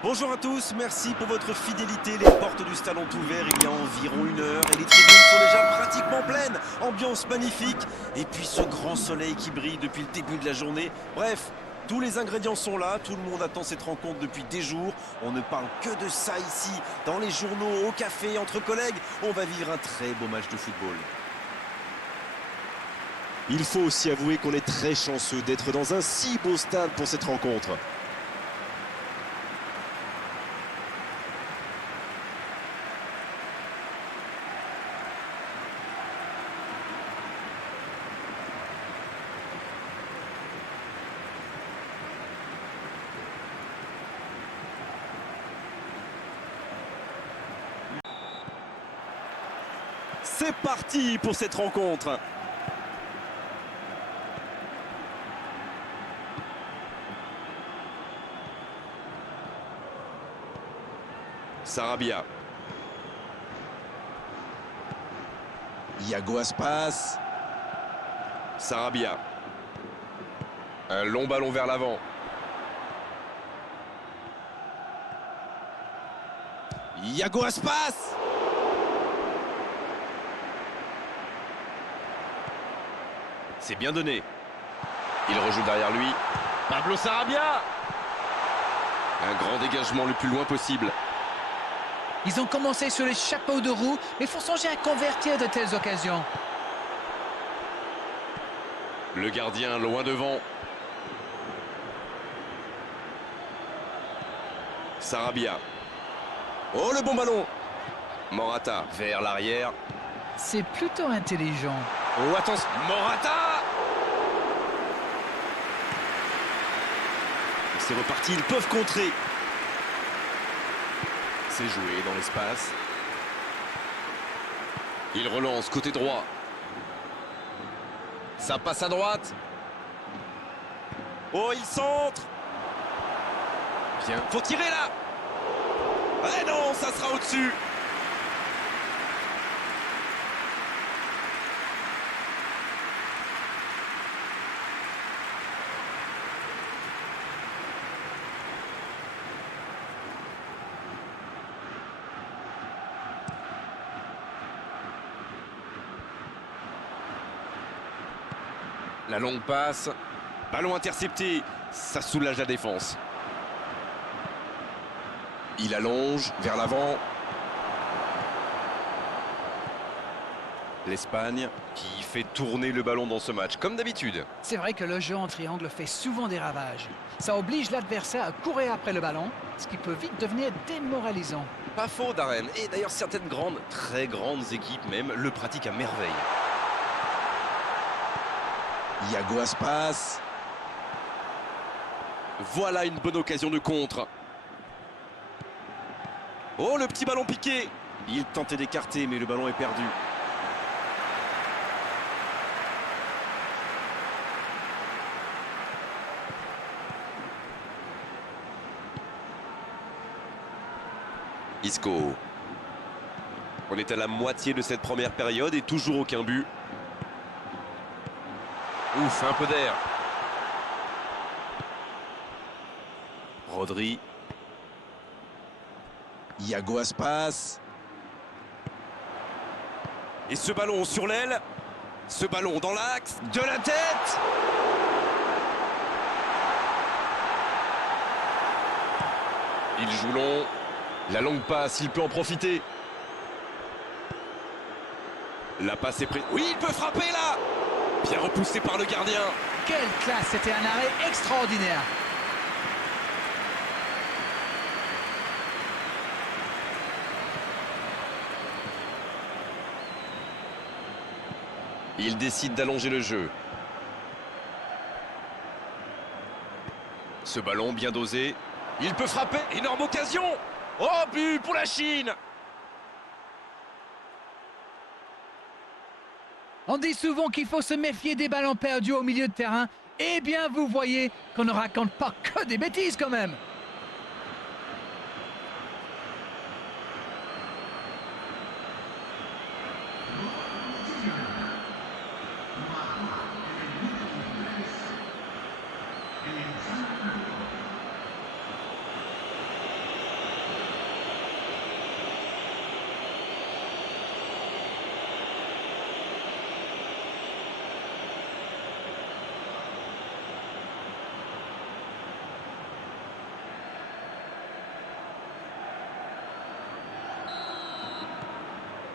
Bonjour à tous, merci pour votre fidélité. Les portes du stade ont ouvert il y a environ 1 heure et les tribunes sont déjà pratiquement pleines. Ambiance magnifique et puis ce grand soleil qui brille depuis le début de la journée. Bref, tous les ingrédients sont là, tout le monde attend cette rencontre depuis des jours. On ne parle que de ça ici, dans les journaux, au café, entre collègues. On va vivre un très beau match de football. Il faut aussi avouer qu'on est très chanceux d'être dans un si beau stade pour cette rencontre. C'est parti pour cette rencontre. Sarabia. Iago Aspas. Sarabia. Un long ballon vers l'avant. Iago Aspas. C'est bien donné. Il rejoue derrière lui. Pablo Sarabia. Un grand dégagement le plus loin possible. Ils ont commencé sur les chapeaux de roue, mais il faut songer à convertir de telles occasions. Le gardien loin devant. Sarabia. Oh, le bon ballon. Morata vers l'arrière. C'est plutôt intelligent. Oh, attention. Morata. C'est reparti, ils peuvent contrer. C'est joué dans l'espace. Il relance côté droit. Ça passe à droite. Oh, il centre. Bien. Faut tirer là. Eh non, ça sera au-dessus. La longue passe. Ballon intercepté. Ça soulage la défense. Il allonge vers l'avant. L'Espagne qui fait tourner le ballon dans ce match, comme d'habitude. C'est vrai que le jeu en triangle fait souvent des ravages. Ça oblige l'adversaire à courir après le ballon, ce qui peut vite devenir démoralisant. Pas faux, Darren. Et d'ailleurs, certaines grandes, très grandes équipes même, le pratiquent à merveille. Iago Aspas. Voilà une bonne occasion de contre. Oh, le petit ballon piqué. Il tentait d'écarter, mais le ballon est perdu. Isco. On est à la moitié de cette première période et toujours aucun but. Ouf, un peu d'air. Rodri. Iago Aspas. Et ce ballon sur l'aile. Ce ballon dans l'axe. De la tête. Il joue long. La longue passe, il peut en profiter. La passe est prise. Oui, il peut frapper là. Bien repoussé par le gardien. Quelle classe, c'était un arrêt extraordinaire. Il décide d'allonger le jeu. Ce ballon bien dosé. Il peut frapper. Énorme occasion. Oh, but pour la Chine. On dit souvent qu'il faut se méfier des ballons perdus au milieu de terrain. Eh bien, vous voyez qu'on ne raconte pas que des bêtises quand même.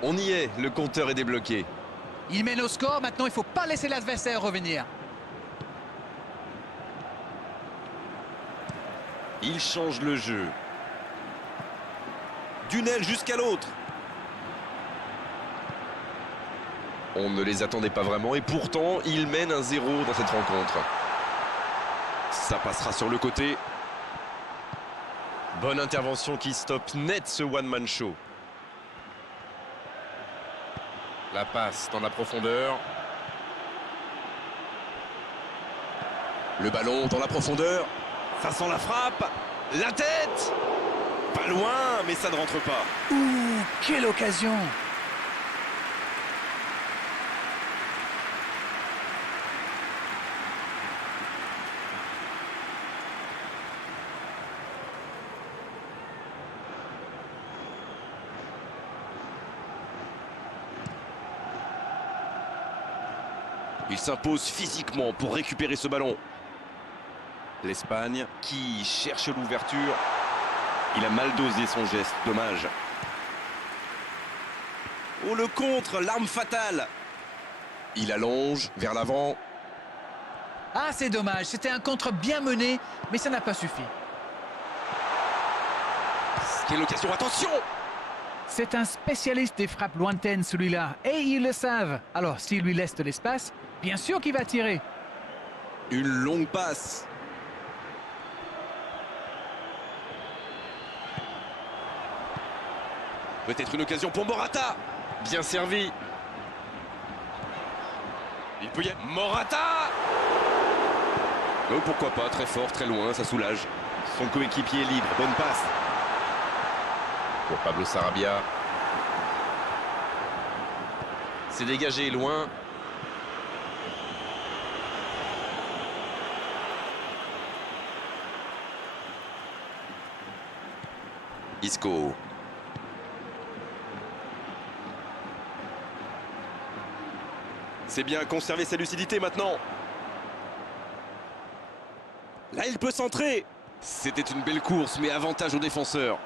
On y est, le compteur est débloqué. Il mène au score, maintenant il ne faut pas laisser l'adversaire revenir. Il change le jeu. D'une aile jusqu'à l'autre. On ne les attendait pas vraiment et pourtant, ils mènent un 0 dans cette rencontre. Ça passera sur le côté. Bonne intervention qui stoppe net ce one-man show. La passe dans la profondeur. Le ballon dans la profondeur. Ça sent la frappe. La tête. Pas loin, mais ça ne rentre pas. Ouh, quelle occasion! Il s'impose physiquement pour récupérer ce ballon. L'Espagne qui cherche l'ouverture. Il a mal dosé son geste, dommage. Oh, le contre, l'arme fatale. Il allonge vers l'avant. Ah, c'est dommage, c'était un contre bien mené, mais ça n'a pas suffi. Quelle occasion, attention! C'est un spécialiste des frappes lointaines, celui-là, et ils le savent. Alors, s'il lui laisse de l'espace, bien sûr qu'il va tirer. Une longue passe. Peut-être une occasion pour Morata. Bien servi. Il peut y être Morata. Oh, pourquoi pas, très fort, très loin, ça soulage. Son coéquipier est libre, bonne passe. Pour Pablo Sarabia. C'est dégagé loin. Isco. C'est bien conserver sa lucidité maintenant. Là, il peut centrer. C'était une belle course, mais avantage au défenseur.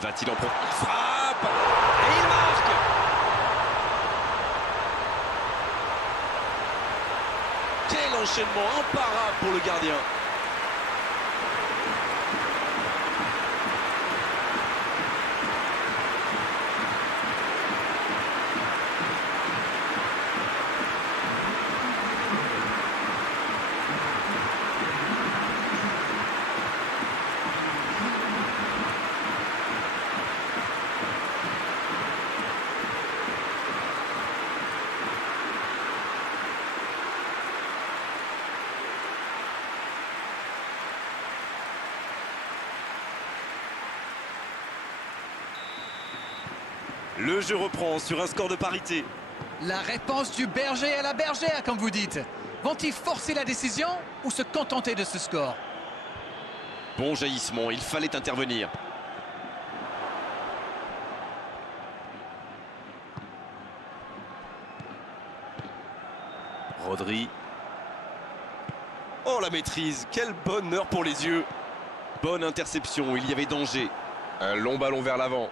Va-t-il en profiter? Il frappe et il marque. Quel enchaînement imparable pour le gardien. Le jeu reprend sur un score de parité. La réponse du berger à la bergère, comme vous dites. Vont-ils forcer la décision ou se contenter de ce score? Bon jaillissement, il fallait intervenir. Rodri. Oh, la maîtrise, quel bonheur pour les yeux. Bonne interception, il y avait danger. Un long ballon vers l'avant.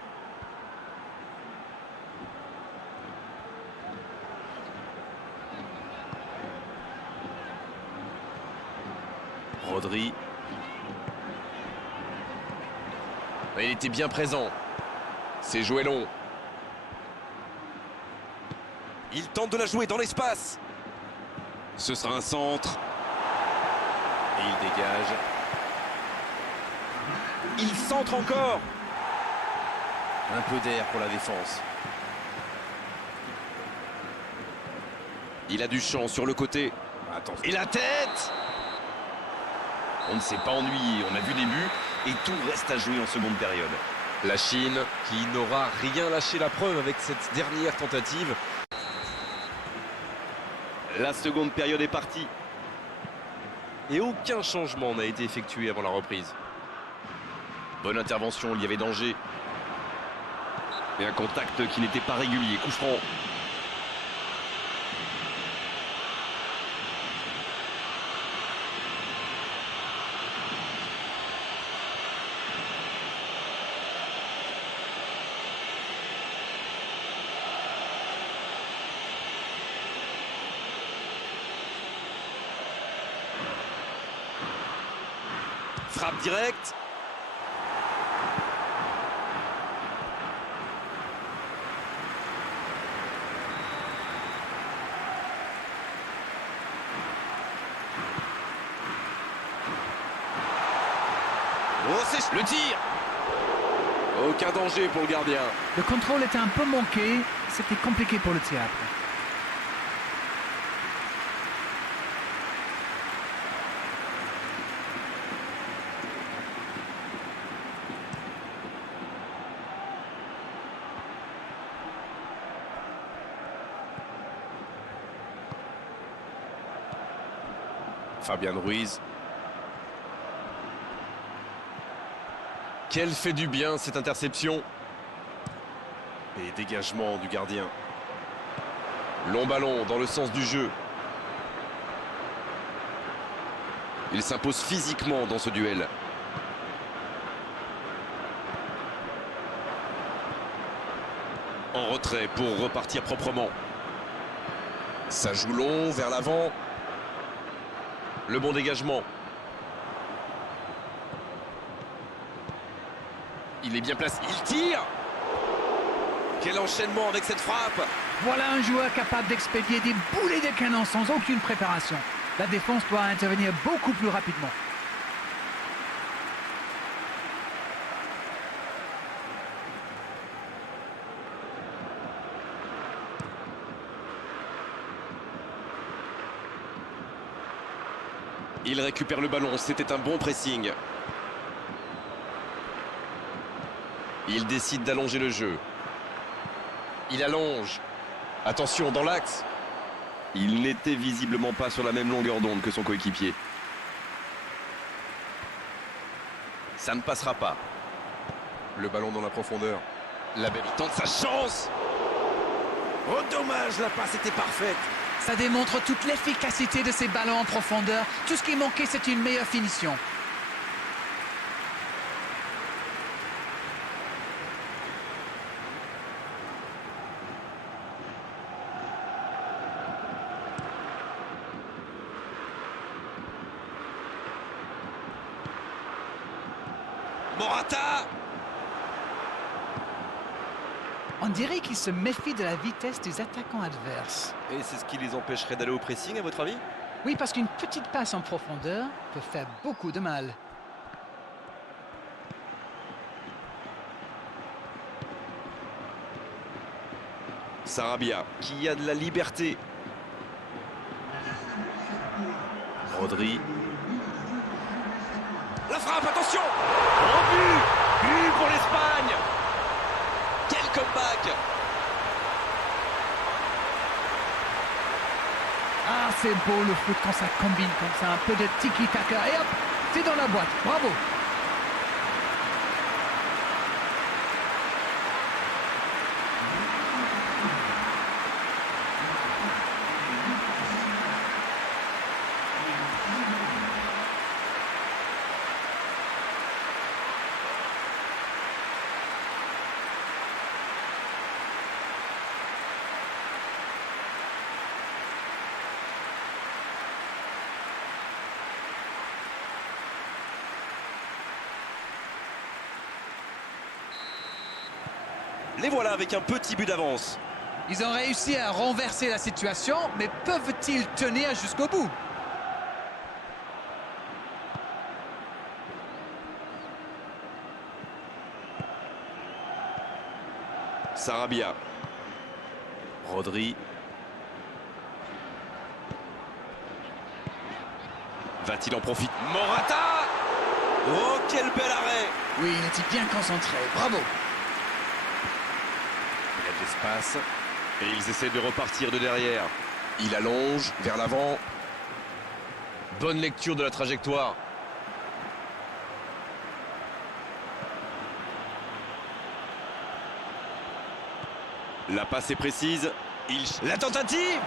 Rodri. Il était bien présent. C'est joué long. Il tente de la jouer dans l'espace. Ce sera un centre. Et il dégage. Il centre encore. Un peu d'air pour la défense. Il a du champ sur le côté. Attention. Et la tête! On ne s'est pas ennuyé, on a vu des buts et tout reste à jouer en seconde période. La Chine qui n'aura rien lâché, la preuve avec cette dernière tentative. La seconde période est partie. Et aucun changement n'a été effectué avant la reprise. Bonne intervention, il y avait danger. Et un contact qui n'était pas régulier, coup franc. Frappe directe. Oh, c'est le tir. Aucun danger pour le gardien. Le contrôle était un peu manqué, c'était compliqué pour le tir après. Fabien Ruiz. Quelle fait du bien cette interception. Et dégagement du gardien. Long ballon dans le sens du jeu. Il s'impose physiquement dans ce duel. En retrait pour repartir proprement. Ça joue long vers l'avant. Le bon dégagement. Il est bien placé. Il tire. Quel enchaînement avec cette frappe. Voilà un joueur capable d'expédier des boulets de canon sans aucune préparation. La défense doit intervenir beaucoup plus rapidement. Il récupère le ballon, c'était un bon pressing. Il décide d'allonger le jeu. Il allonge. Attention, dans l'axe. Il n'était visiblement pas sur la même longueur d'onde que son coéquipier. Ça ne passera pas. Le ballon dans la profondeur. La belle tente sa chance. Oh dommage, la passe était parfaite. Ça démontre toute l'efficacité de ces ballons en profondeur. Tout ce qui manquait, c'est une meilleure finition. Morata. On dirait qu'ils se méfient de la vitesse des attaquants adverses. Et c'est ce qui les empêcherait d'aller au pressing, à votre avis? Oui, parce qu'une petite passe en profondeur peut faire beaucoup de mal. Sarabia, qui a de la liberté. Rodri. La frappe, attention. Oh, but pour l'Espagne. Quel comeback. Ah, c'est beau le foot quand ça combine comme ça. Un peu de tiki-taka et hop, c'est dans la boîte. Bravo. Les voilà avec un petit but d'avance. Ils ont réussi à renverser la situation, mais peuvent-ils tenir jusqu'au bout? Sarabia. Rodri. Va-t-il en profiter? Morata. Oh, quel bel arrêt. Oui, il était bien concentré. Bravo. Il y a de l'espace. Et ils essaient de repartir de derrière. Il allonge vers l'avant. Bonne lecture de la trajectoire. La passe est précise. La tentative.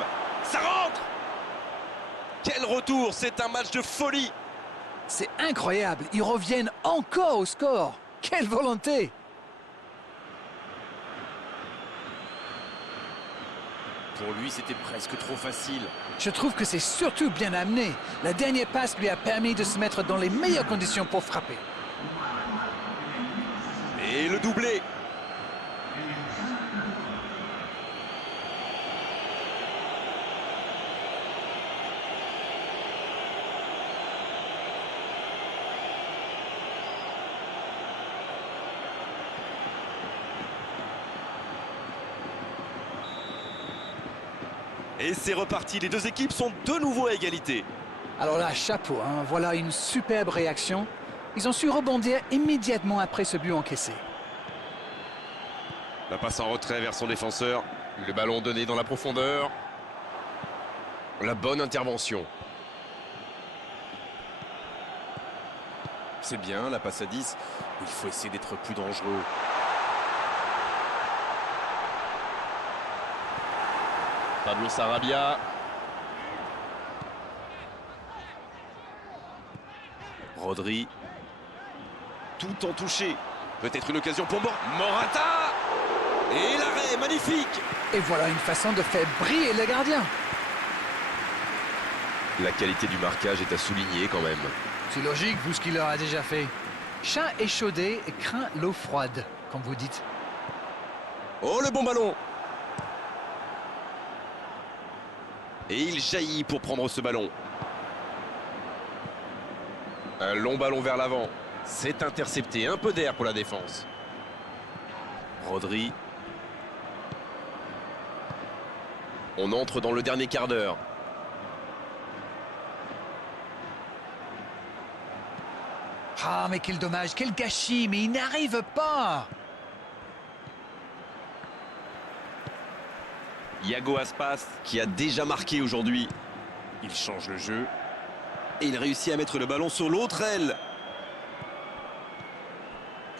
Ça rentre. Quel retour. C'est un match de folie. C'est incroyable. Ils reviennent encore au score. Quelle volonté! Pour lui, c'était presque trop facile. Je trouve que c'est surtout bien amené. La dernière passe lui a permis de se mettre dans les meilleures conditions pour frapper. Et le doublé. Et c'est reparti, les deux équipes sont de nouveau à égalité. Alors là, chapeau, hein. Voilà une superbe réaction. Ils ont su rebondir immédiatement après ce but encaissé. La passe en retrait vers son défenseur. Le ballon donné dans la profondeur. La bonne intervention. C'est bien, la passe à 10. Il faut essayer d'être plus dangereux. Pablo Sarabia. Rodri. Tout en touché. Peut-être une occasion pour Morata. Et l'arrêt, magnifique. Et voilà une façon de faire briller le gardien. La qualité du marquage est à souligner quand même. C'est logique, vu ce qu'il leur a déjà fait. Chat échaudé et craint l'eau froide, comme vous dites. Oh, le bon ballon. Et il jaillit pour prendre ce ballon. Un long ballon vers l'avant. C'est intercepté. Un peu d'air pour la défense. Rodri. On entre dans le dernier quart d'heure. Ah, mais quel dommage, quel gâchis, mais il n'arrive pas. Iago Aspas qui a déjà marqué aujourd'hui. Il change le jeu. Et il réussit à mettre le ballon sur l'autre aile.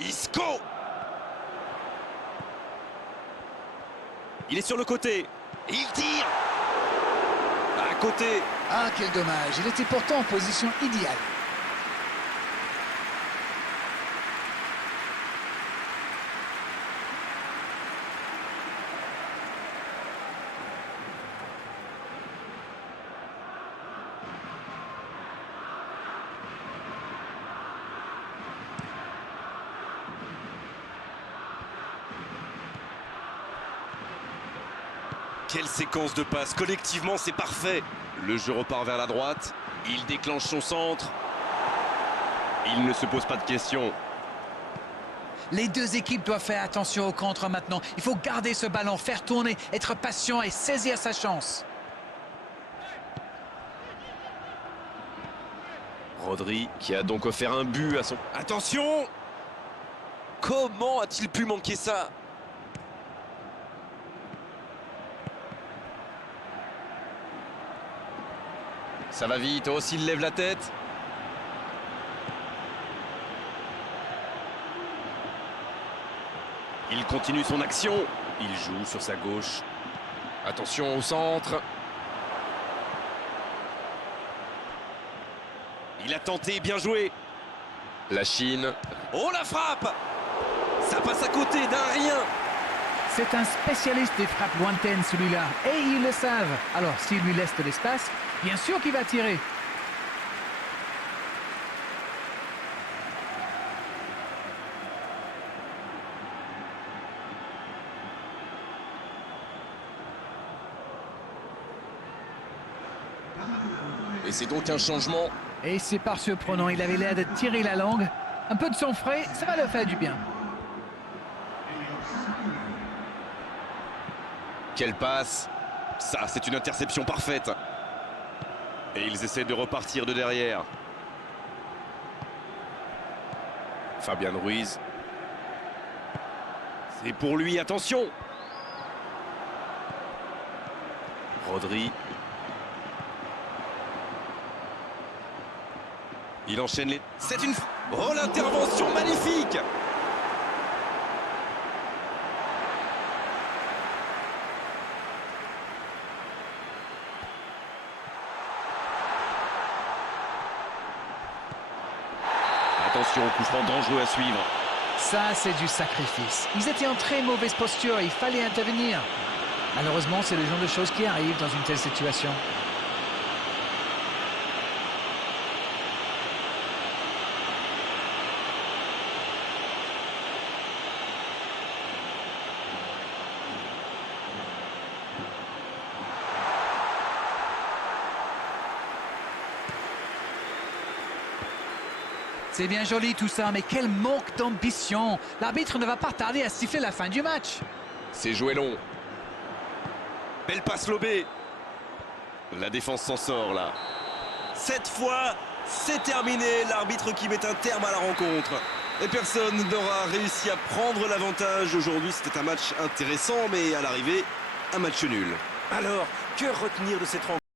Isco. Il est sur le côté. Et il tire. À côté. Ah, quel dommage, il était pourtant en position idéale. Quelle séquence de passes. Collectivement, c'est parfait. Le jeu repart vers la droite. Il déclenche son centre. Il ne se pose pas de questions. Les deux équipes doivent faire attention au contre maintenant. Il faut garder ce ballon, faire tourner, être patient et saisir sa chance. Rodri qui a donc offert un but à son... Attention! Comment a-t-il pu manquer ça? Ça va vite, oh, s'il lève la tête. Il continue son action. Il joue sur sa gauche. Attention au centre. Il a tenté, bien joué. La Chine. Oh, la frappe! Ça passe à côté d'un rien. C'est un spécialiste des frappes lointaines, celui-là. Et ils le savent. Alors, s'il lui laisse de l'espace, bien sûr qu'il va tirer. Et c'est donc un changement. Et c'est par surprenant, il avait l'air de tirer la langue. Un peu de sang frais, ça va le faire du bien. Quelle passe! Ça, c'est une interception parfaite. Et ils essaient de repartir de derrière. Fabian Ruiz. C'est pour lui, attention! Rodri. Il enchaîne les... C'est une... Oh, l'intervention magnifique! Attention au coup franc dangereux à suivre. Ça, c'est du sacrifice. Ils étaient en très mauvaise posture, il fallait intervenir. Malheureusement, c'est le genre de choses qui arrivent dans une telle situation. C'est bien joli tout ça, mais quel manque d'ambition. L'arbitre ne va pas tarder à siffler la fin du match. C'est joué long. Belle passe lobée. La défense s'en sort là. Cette fois, c'est terminé. L'arbitre qui met un terme à la rencontre. Et personne n'aura réussi à prendre l'avantage. Aujourd'hui, c'était un match intéressant, mais à l'arrivée, un match nul. Alors, que retenir de cette rencontre ?